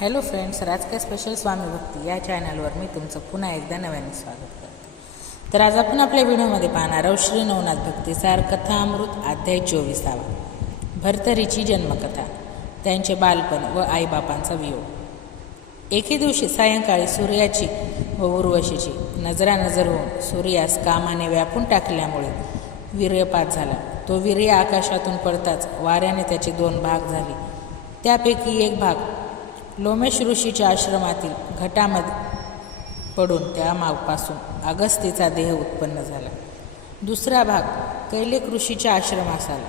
Hello friends राजकीय special स्वामी भक्ती या चॅनलवर मी तुमचं पुन्हा एकदा नव्याने स्वागत करते. तर आज आपण आपल्या व्हिडिओमध्ये पाहणार आहोत श्री नवनाथ भक्तीसार कथामृत अध्याय चोवीसावा. भरतरीची जन्मकथा त्यांचे बालपण व आईबापांचा वियोग. एके दिवशी सायंकाळी सूर्याची व उर्वशीची नजरानजर होऊन सूर्यास कामाने व्यापून टाकल्यामुळे वीर्यपात झाला. तो वीर्य आकाशातून पडताच वाऱ्याने त्याचे दोन भाग झाले. त्यापैकी एक भाग लोमेश ऋषीच्या आश्रमातील घटामध्ये पडून त्या मागपासून अगस्तीचा देह उत्पन्न झाला. दुसरा भाग कैलिक ऋषीच्या आश्रमास आला.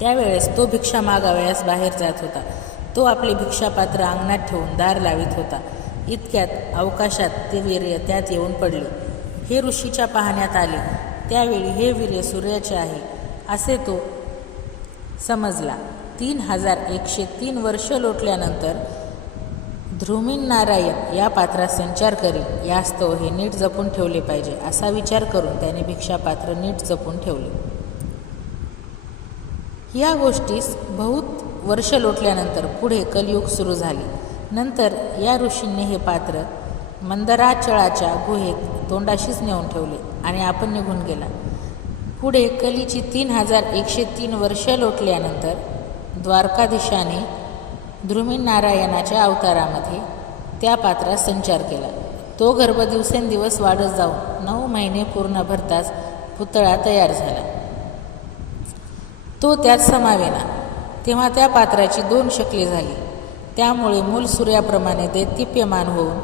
त्यावेळेस तो भिक्षा मागावयास बाहेर जात होता. तो आपले भिक्षापात्र अंगणात ठेवून दार लावित होता. इतक्यात अवकाशात ते वीर्य त्यात येऊन पडले. हे ऋषीच्या पाहण्यात आले. त्यावेळी हे वीर्य सूर्याचे आहे असे तो समजला. तीन हजार एकशे तीन वर्ष लोटल्यानंतर ध्रुमीन नारायण या पात्रात संचार करील यास्तव हे नीट जपून ठेवले पाहिजे असा विचार करून त्याने भिक्षापात्र नीट जपून ठेवले. या गोष्टीस बहुत वर्ष लोटल्यानंतर पुढे कलयुग सुरू झाले. नंतर या ऋषींनी हे पात्र मंदराचळाच्या गुहेत तोंडाशीच नेऊन ठेवले आणि आपण निघून गेला. पुढे कलीची तीन हजार एकशे तीन वर्ष लोटल्यानंतर द्वारकाधीशाने ध्रुमीन नारायणाच्या अवतारामध्ये त्या पात्रात संचार केला. तो गर्भ दिवसेंदिवस वाढत जाऊन नऊ महिने पूर्ण भरताच पुतळा तयार झाला. तो त्यात समावेना. तेव्हा त्या पात्राची दोन शकले झाली. त्यामुळे मूल सूर्याप्रमाणे दैतिप्यमान होऊन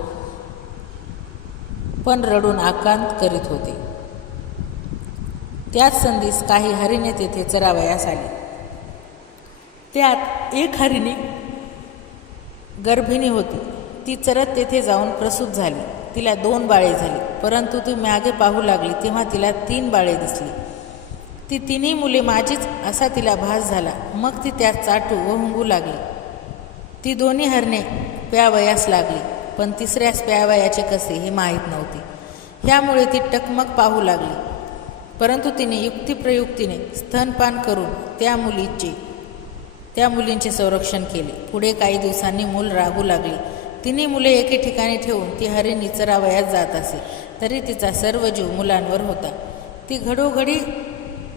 पण रडून आकांत करीत होते. त्याच संधीस काही हरिणे तेथे चरावयास आली. त्यात एक हरिणी गर्भिणी होती. ती चरत तेथे जाऊन प्रसूत झाली. तिला दोन बाळे झाली. परंतु ती मागे पाहू लागली तेव्हा तिला तीन बाळे दिसली. ती तिन्ही मुले माझीच असा तिला भास झाला. मग ती त्यात चाटू व हुंगू लागली. ती दोन्ही हरणे प्यावयास लागली. पण तिसऱ्यास प्यावयाचे कसे हे माहीत नव्हते. ह्यामुळे ती टकमक पाहू लागली. परंतु तिने युक्तिप्रयुक्तीने स्तनपान करून त्या मुलीचे त्या मुलींचे संरक्षण केले. पुढे काही दिवसांनी मूल रागू लागली. तिने मुले एके ठिकाणी ठेवून ती हरिणी चरावयास जात असे. तरी तिचा सर्व जीव मुलांवर होता. ती घडोघडी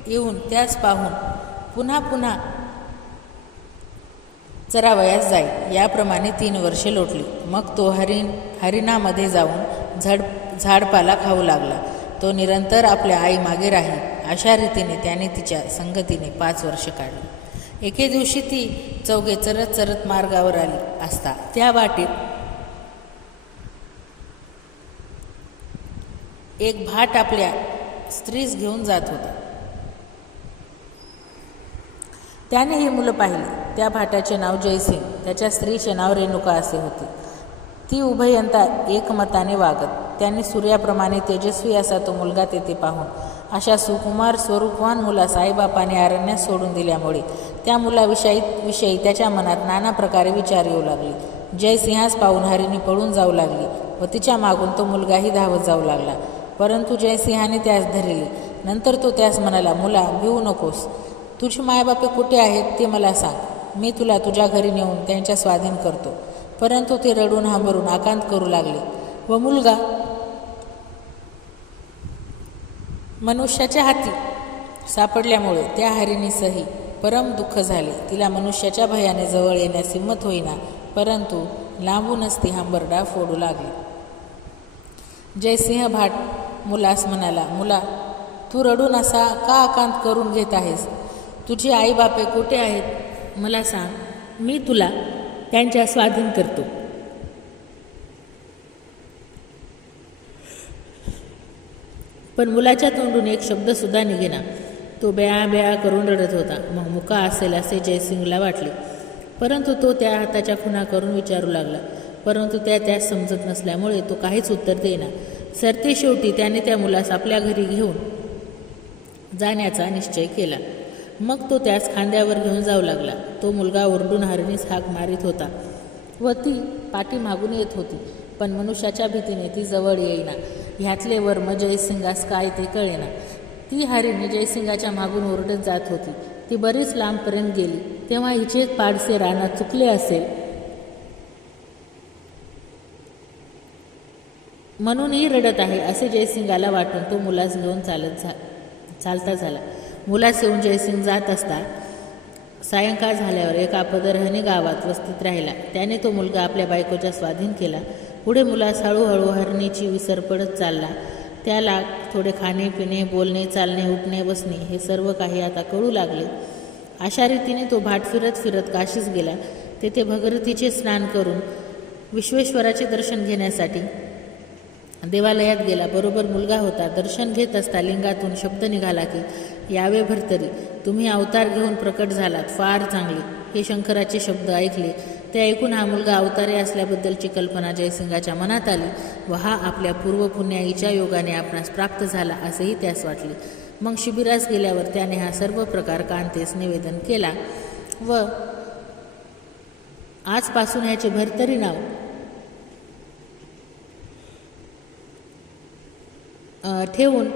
येऊन त्यास पाहून पुन्हा पुन्हा चरावयास जाई. याप्रमाणे तीन वर्षे लोटली. मग तो हरिण हरिणामध्ये जाऊन झाड झाडपाला खाऊ लागला. तो निरंतर आपल्या आईमागे राहील. अशा रीतीने त्याने तिच्या संगतीने पाच वर्ष काढली. एके दिवशी ती चौघे चरत चरत मार्गावर आली. असता. त्या वाटेत एक भाट आपल्या स्त्रीस घेऊन जात होता. त्याने ही मुलं पाहिली. त्या भाटाचे नाव जयसिंग. त्याच्या स्त्रीचे नाव रेणुका असे होते. ती उभयंता एकमताने वागत. त्याने सूर्याप्रमाणे तेजस्वी असा तो मुलगा तेथे पाहून अशा सुकुमार स्वरूपवान मुला साईबापाने अरण्यात सोडून दिल्यामुळे त्या मुलाविषयी विषयी त्याच्या मनात नाना प्रकारे विचार येऊ लागले. जयसिंहास पाहून हरिणी पळून जाऊ लागली व तिच्या मागून तो मुलगाही धावत जाऊ लागला. परंतु जयसिंहाने त्यास धरले. नंतर तो त्यास म्हणाला मुला भिवू नकोस. तुझी मायबापे कुठे आहेत ते मला सांग. मी तुला तुझ्या घरी नेऊन त्यांच्या स्वाधीन करतो. परंतु ते रडून हांबरून आकांत करू लागले. व मुलगा मनुष्याच्या हाती सापडल्यामुळे त्या हरिणीसही परम दुःख झाले. तिला मनुष्याच्या भयाने जवळ येण्यास हिंमत होईना परंतु लांबूनच ती हांबरडा फोडू लागली. जयसिंह भाट मुलास म्हणाला मुला तू रडून असा का आकांत करून घेत आहेस? तुझी आई बापे कुठे आहेत? मला सांग. मी तुला त्यांच्या स्वाधीन करतो. पण मुलाच्या तोंडून एक शब्दसुद्धा निघेना. तो बेळा बेळा करून रडत होता. मग मुका असेल असे जयसिंगला वाटले. परंतु तो त्या हाताच्या खुणा करून विचारू लागला. परंतु त्या त्यास समजत नसल्यामुळे तो काहीच उत्तर देईना. सरते शेवटी त्याने त्या मुलास आपल्या घरी घेऊन जाण्याचा निश्चय केला. मग तो त्यास खांद्यावर घेऊन जाऊ लागला. तो मुलगा ओरडून हरणीस हाक मारित होता. व ती पाठी मागून येत होती. पण मनुष्याच्या भीतीने ती जवळ येईना. ह्यातले वर्म जयसिंगास काय ते कळेना. ती हरिणी जयसिंगाच्या मागून ओरडत जात होती. ती बरीच लांबपर्यंत गेली. तेव्हा हिचे पाडसे रानात चुकले असेल. म्हणूनही रडत आहे असे जयसिंगाला वाटून तो मुलास घेऊन चालत झा चालता झाला. मुलास येऊन जयसिंग जात असता सायंकाळ झाल्यावर एका पदरहनी गावात वस्तीत राहिला. त्याने तो मुलगा आपल्या बायकोच्या स्वाधीन केला. पुढे मुलास हळूहळू हरणीची विसर पडत चालला. त्याला थोडे खाणे पिणे बोलणे चालणे उठणे बसणे हे सर्व काही आता कळू लागले. अशा रीतीने तो भाट फिरत फिरत काशीस गेला. तेथे भगीरथीचे स्नान करून विश्वेश्वराचे दर्शन घेण्यासाठी देवालयात गेला. बरोबर मुलगा होता. दर्शन घेत असता लिंगातून शब्द निघाला की यावे भरतरी तुम्ही अवतार घेऊन प्रकट झालात. फार चांगले. हे शंकराचे शब्द ऐकले. ते ऐकून हा मुलगा अवतारे असल्याबद्दलची कल्पना जयसिंगाच्या मनात आली. व हा आपल्या पूर्वपुण्याईच्या योगाने आपणास प्राप्त झाला असेही त्यास वाटले. मग शिबिरास गेल्यावर त्याने हा सर्व प्रकार कांतेस निवेदन केला. व आजपासून याचे भरतरी नाव ठेवून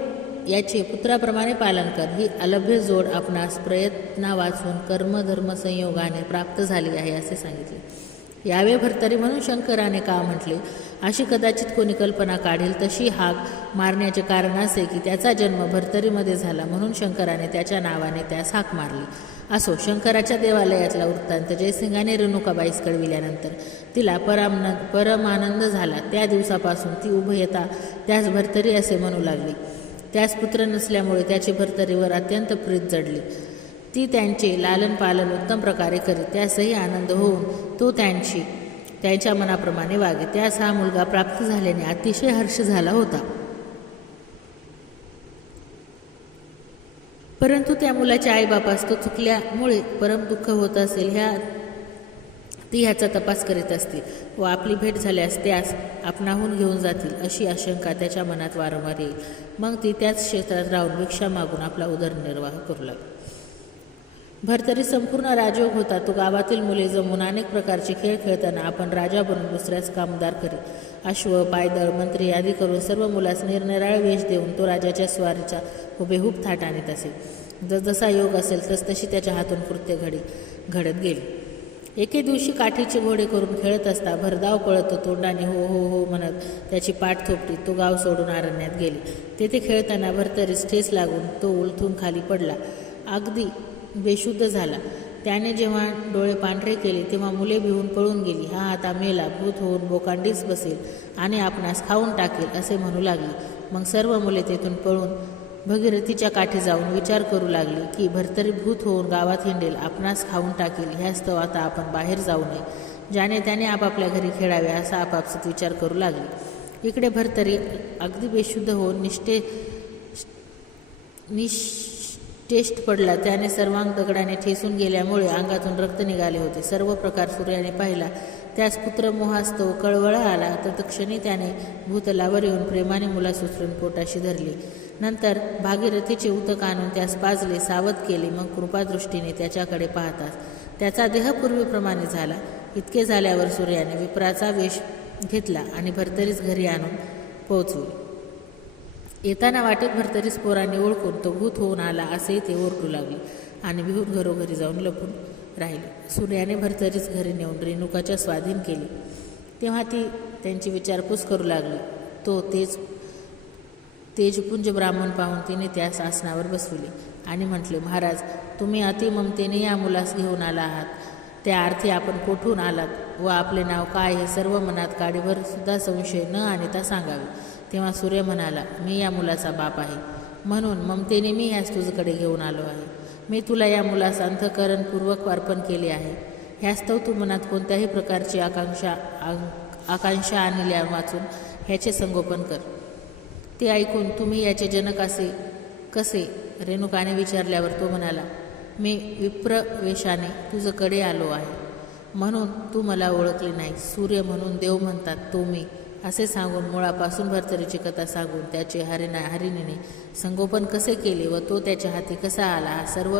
याचे पुत्राप्रमाणे पालन कर. ही अलभ्य जोड आपणास प्रयत्ना वाचून कर्मधर्म संयोगाने प्राप्त झाली आहे असे सांगितले. यावे भरतरी म्हणून शंकराने का म्हटले? अशी कदाचित कोणी कल्पना काढेल तशी हाक मारण्याचे कारण असे की त्याचा जन्म भरतरीमध्ये झाला म्हणून शंकराने त्याच्या नावाने त्यास हाक मारली. असो शंकराच्या देवालयातला वृत्तांत जयसिंगाने रेणुकाबाईस कळविल्यानंतर तिला परामन परमानंद झाला. त्या दिवसापासून ती उभयता त्यास भरतरी असे म्हणू लागली. त्यास पुत्र नसल्यामुळे त्याची भरतरीवर अत्यंत प्रीत जडली. ती त्यांचे लालन पालन उत्तम प्रकारे करीत त्यासही आनंद होऊन तो त्यांची त्यांच्या मनाप्रमाणे वागे त्यास हा मुलगा प्राप्त झाल्याने अतिशय हर्ष झाला होता. परंतु त्या मुलाच्या आईबापास तो चुकल्यामुळे परम दुःख होत असेल ह्या ती ह्याचा तपास करीत असतील व आपली भेट झाल्यास त्यास आपणाहून घेऊन जातील अशी आशंका त्याच्या मनात वारंवार येईल. मग ती त्याच क्षेत्रात राहून भिक्षा मागून आपला उदरनिर्वाह करू लागली. भरतरी संपूर्ण राजयोग होता. तो गावातील मुले जमून अनेक प्रकारचे खेळ खेळताना आपण राजा बनून दुसऱ्याच कामदार करी अश्व पायदळ मंत्री आदी करून सर्व मुलास निरनिराळ वेश देऊन तो राजाच्या स्वारीचा हुबेहूब थाट आणीत असे. जसजसा योग असेल तसतशी त्याच्या हातून कृत्य घडी घडत गेली. एके दिवशी काठीचे घोडे करून खेळत असता भरधाव पळत तोंडाने हो हो हो म्हणत त्याची पाठ थोपटी तो गाव सोडून आरण्यात गेली. तेथे खेळताना भरतरीस ठेस लागून तो उलथून खाली पडला. अगदी बेशुद्ध झाला. त्याने जेव्हा डोळे पांढरे केले तेव्हा मुले भिवून पळून गेली. हा आता मेला भूत होऊन बोकांडीच बसेल आणि आपणास खाऊन टाकेल असे म्हणू लागले. मग सर्व मुले तेथून पळून भगीरथीच्या काठी जाऊन विचार करू लागली की भरतरीभूत होऊन गावात हिंडेल आपणास खाऊन टाकेल ह्यास्तव आता आपण बाहेर जाऊ नये. ज्याने त्याने आपापल्या घरी खेळावे असा आपापसात विचार करू लागले. इकडे भरतरी अगदी बेशुद्ध होऊन निष्ठे निष्टेष्ट पडला. त्याने सर्वांग दगडाने ठेसून गेल्यामुळे अंगातून रक्त निघाले होते. सर्व प्रकार सूर्याने पाहिला. त्यास पुत्र मोहास्तव कळवळा आला. तर क्षणी त्याने भूतलावर येऊन प्रेमाने मुला सुसरून पोटाशी धरली. नंतर भागीरथीचे उतक आणून त्यास पाजले सावध केले मग कृपादृष्टीने त्याच्याकडे पाहताच. त्याचा देह पूर्वीप्रमाणे झाला. इतके झाल्यावर सूर्याने विप्राचा वेश घेतला आणि भरतरीस घरी आणून पोहोचवले येताना वाटेत भरतरीस पोरांनी ओळखून तो भूत होऊन आला असेही ते ओरडू लागले आणि विहूत घरोघरी जाऊन लपून राहिले. सूर्याने भरतरीच घरी नेऊन रेणुकाच्या स्वाधीन केली. तेव्हा ती त्यांची विचारपूस करू लागली. तो तेज तेजपुंज ब्राह्मण पाहून तिने त्यास आसनावर बसविले आणि म्हटले महाराज तुम्ही अतिममतेने या मुलास घेऊन आला आहात. त्या अर्थी आपण कोठून आलात व आपले नाव काय हे सर्व मनात काडीवर सुद्धा संशय न आणता सांगावे. तेव्हा सूर्य म्हणाला मी या मुलाचा बाप आहे. म्हणून ममतेने मी यास तुझकडे घेऊन आलो आहे. मी तुला या मुलास अंतकरणपूर्वक अर्पण केले आहे. ह्यास्तव तू मनात कोणत्याही प्रकारची आकांक्षा आं- आकांक्षा आणल्या वाचून ह्याचे संगोपन कर. ते ऐकून तुम्ही याचे जनक असे कसे? रेणुकाने विचारल्यावर तो म्हणाला मी विप्रवेशाने तुझकडे आलो आहे. म्हणून तू मला ओळखले नाही सूर्य म्हणून देव म्हणतात तो मी. असे सांगून मुळापासून भरतरीची कथा सांगून त्याचे हरिणा हरिणीने संगोपन कसे केले व तो त्याच्या हाती कसा आला हा सर्व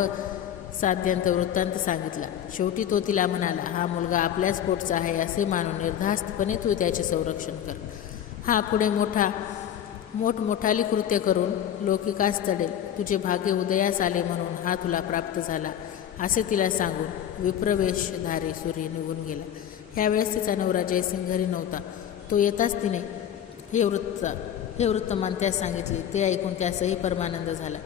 साध्यांत वृत्तांत सांगितला. शेवटी तो तिला म्हणाला हा मुलगा आपल्याच पोटचा आहे असे मानून निर्धास्तपणे तू त्याचे संरक्षण कर. हा पुढे मोठा मोठमोठाली कृत्य करून लौकिकास चढेल. तुझे भाग्य उदयास आले म्हणून हा तुला प्राप्त झाला असे तिला सांगून विप्रवेशधारे सूर्य निघून गेला. ह्यावेळेस तिचा नवरा जयसिंग घरी नव्हता. तो येताच तिने हे वृत्त हे वृत्तमान त्यास सांगितले. ते ऐकून त्यासही परमानंद झाला.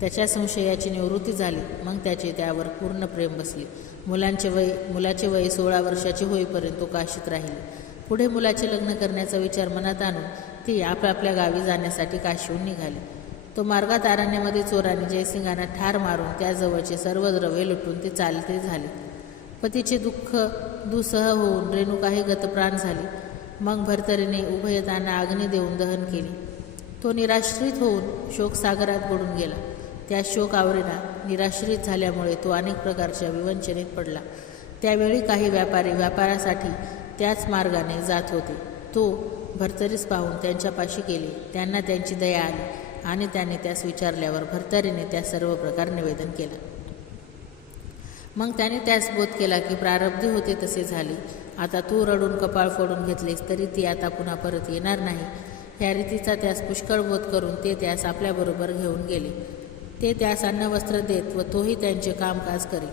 त्याच्या संशयाची निवृत्ती झाली. मग त्याचे त्यावर पूर्ण प्रेम बसले. मुलांचे वय मुलाचे वय सोळा वर्षाचे होईपर्यंत तो काशीत राहिले. पुढे मुलाचे लग्न करण्याचा विचार मनात आणून ती आपापल्या गावी जाण्यासाठी काशीहून निघाली. तो मार्गात आरण्यामध्ये चोराने जयसिंगांना ठार मारून त्याजवळचे सर्व द्रव्य लुटून ते चालते झाले. पतीचे दुःख दुसह होऊन रेणुकाही गतप्राण झाली. मग भरतरीने उभयतांना अग्नी देऊन दहन केले. तो निराश्रित होऊन शोकसागरात बुडून गेला. त्या शोक आवरेना निराश्रित झाल्यामुळे तो अनेक प्रकारच्या विवंचनेत पडला. त्यावेळी काही व्यापारी व्यापारासाठी त्याच मार्गाने जात होते. तो भरतरीस पाहून त्यांच्यापाशी गेले. त्यांना त्यांची दया आली आणि त्याने त्यास विचारल्यावर भरतरीने त्या सर्व प्रकार निवेदन केलं. मग त्याने त्यास बोध केला की प्रारब्धी होते तसे झाले. आता तू रडून कपाळ फोडून घेतलेस तरी ती आता पुन्हा परत येणार नाही. ह्या रीतीचा त्यास पुष्कळ बोध करून ते त्यास आपल्याबरोबर घेऊन गेले. ते त्यास अन्न वस्त्र देत व तोही त्यांचे कामकाज करी.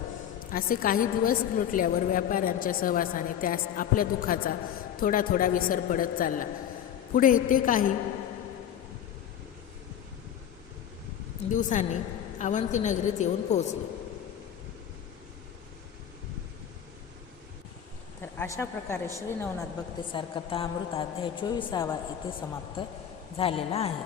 असे काही दिवस लुटल्यावर व्यापाऱ्यांच्या सहवासाने त्यास आपल्या दुःखाचा थोडा थोडा विसर पडत चालला. पुढे ते काही दिवसांनी अवंती नगरीत येऊन पोहोचले. तर अशा प्रकारे श्री नवनाथ भक्तीसार कथा अमृत अध्याय चोवीसावा इथे समाप्त झालेला आहे.